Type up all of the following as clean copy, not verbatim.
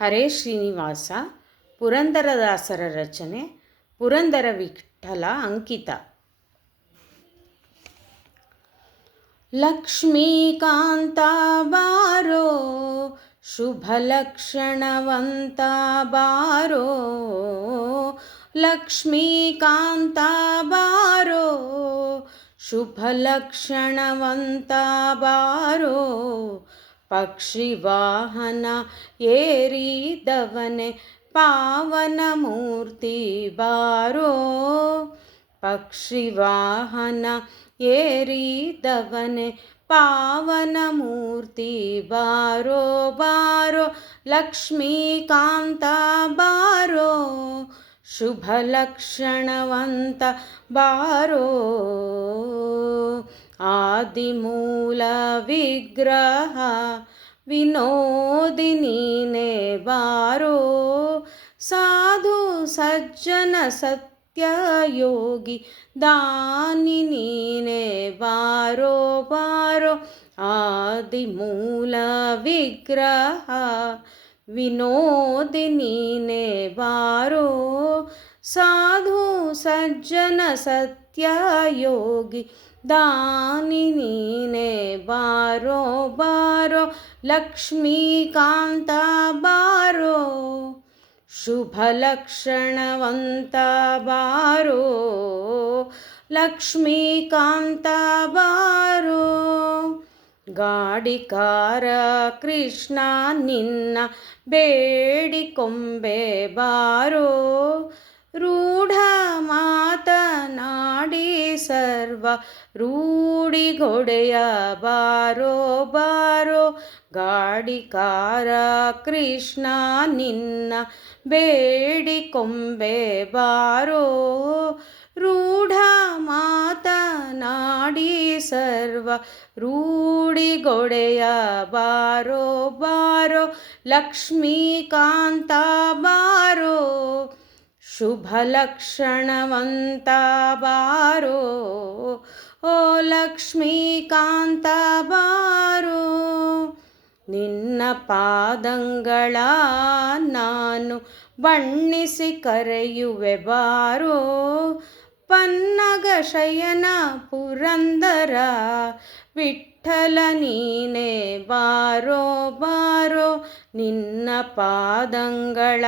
ಹರೇ ಶ್ರೀನಿವಾಸ. ಪುರಂದರದಾಸರ ರಚನೆ. ಪುರಂದರ ವಿಠಲ ಅಂಕಿತ. ಲಕ್ಷ್ಮೀಕಾಂತ ಬಾರೋ, ಶುಭ ಲಕ್ಷಣವಂತ ಬಾರೋ. ಲಕ್ಷ್ಮೀಕಾಂತ ಬಾರೋ, ಶುಭ ಲಕ್ಷಣವಂತ ಬಾರೋ. ಪಕ್ಷಿ ವಾಹನ ಏರಿದವನೆ ಪಾವನ ಮೂರ್ತಿ ಬಾರೋ. ಪಕ್ಷಿ ವಾಹನ ಏರಿದವನೆ ಪಾವನ ಮೂರ್ತಿ ಬಾರೋ ಬಾರೋ. ಲಕ್ಷ್ಮೀಕಾಂತ ಬಾರೋ, ಶುಭ ಲಕ್ಷಣವಂತ ಬಾರೋ. ಆದಿಮೂಲ ವಿಗ್ರಹ ವಿನೋದಿ ನೀನೆ ಬಾರೋ. ಸಾಧು ಸಜ್ಜನ ಸತ್ಯ ಯೋಗಿ ದಾನಿ ನೀನೆ ಬಾರೋ ಬಾರೋ. ಆದಿಮೂಲ ವಿಗ್ರಹ ವಿನೋದಿ ನೀನೆ ಬಾರೋ. ಸಾಧು ಸಜ್ಜನ ಸತ್ಯ ಯೋಗಿ ದಾನಿ ನೀನೆ ಬಾರೋ ಬಾರೋ. ಲಕ್ಷ್ಮೀಕಾಂತ ಬಾರೋ, ಶುಭ ಲಕ್ಷಣವಂತ ಬಾರೋ. ಲಕ್ಷ್ಮೀಕಾಂತ ಬಾರೋ. ಗಾಡಿಕಾರ ಕೃಷ್ಣ ನಿನ್ನ ಬೇಡಿಕೊಂಬೆ ಬಾರೋ. ರೂಢ ಮಾತನಾಡಿ ಸರ್ವ ರೂಢಿಗೊಡೆಯ ಬಾರೋ ಬಾರೋ. ಗಾಡಿಕಾರ ಕೃಷ್ಣ ನಿನ್ನ ಬೇಡಿಕೊಂಬೆ ಬಾರೋ. ರೂಢ ಮಾತನಾಡಿ ಸರ್ವ ರೂಢಿಗೊಡೆಯ ಬಾರೋ ಬಾರೋ. ಲಕ್ಷ್ಮೀಕಾಂತ ಬಾರೋ, ಶುಭ ಲಕ್ಷಣವಂತ ಬಾರೋ. ಓ ಲಕ್ಷ್ಮೀಕಾಂತ ಬಾರೋ. ನಿನ್ನ ಪಾದಂಗಳ ನಾನು ಬಣ್ಣಿಸಿ ಕರೆಯುವೆ ಬಾರೋ. ಪನ್ನಗ ಶಯನ ಪುರಂದರ ವಿಠಲ ನೀನೆ ಬಾರೋ ಬಾರೋ. ನಿನ್ನ ಪಾದಂಗಳ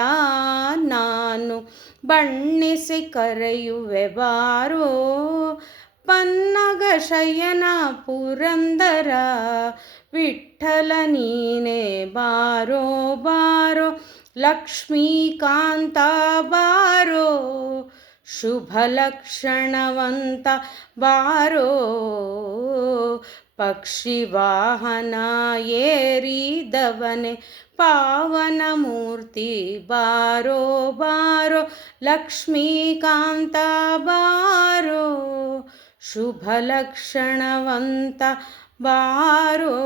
ನಾನು ಬಣ್ಣಿಸಿ ಕರೆಯುವೆ ಬಾರೋ. ಪನ್ನಗ ಶಯನ ಪುರಂದರ ವಿಠಲ ನೀನೆ ಬಾರೋ ಬಾರೋ. ಲಕ್ಷ್ಮೀಕಾಂತ ಬಾರೋ, ಶುಭ ಲಕ್ಷಣವಂತ ಬಾರೋ. ಪಕ್ಷಿ ವಾಹನ ಏರಿದವನೆ ಪಾವನ ಮೂರ್ತಿ ಬಾರೋ ಬಾರೋ. ಲಕ್ಷ್ಮೀಕಾಂತ ಬಾರೋ, ಶುಭ ಲಕ್ಷಣವಂತ ಬಾರೋ.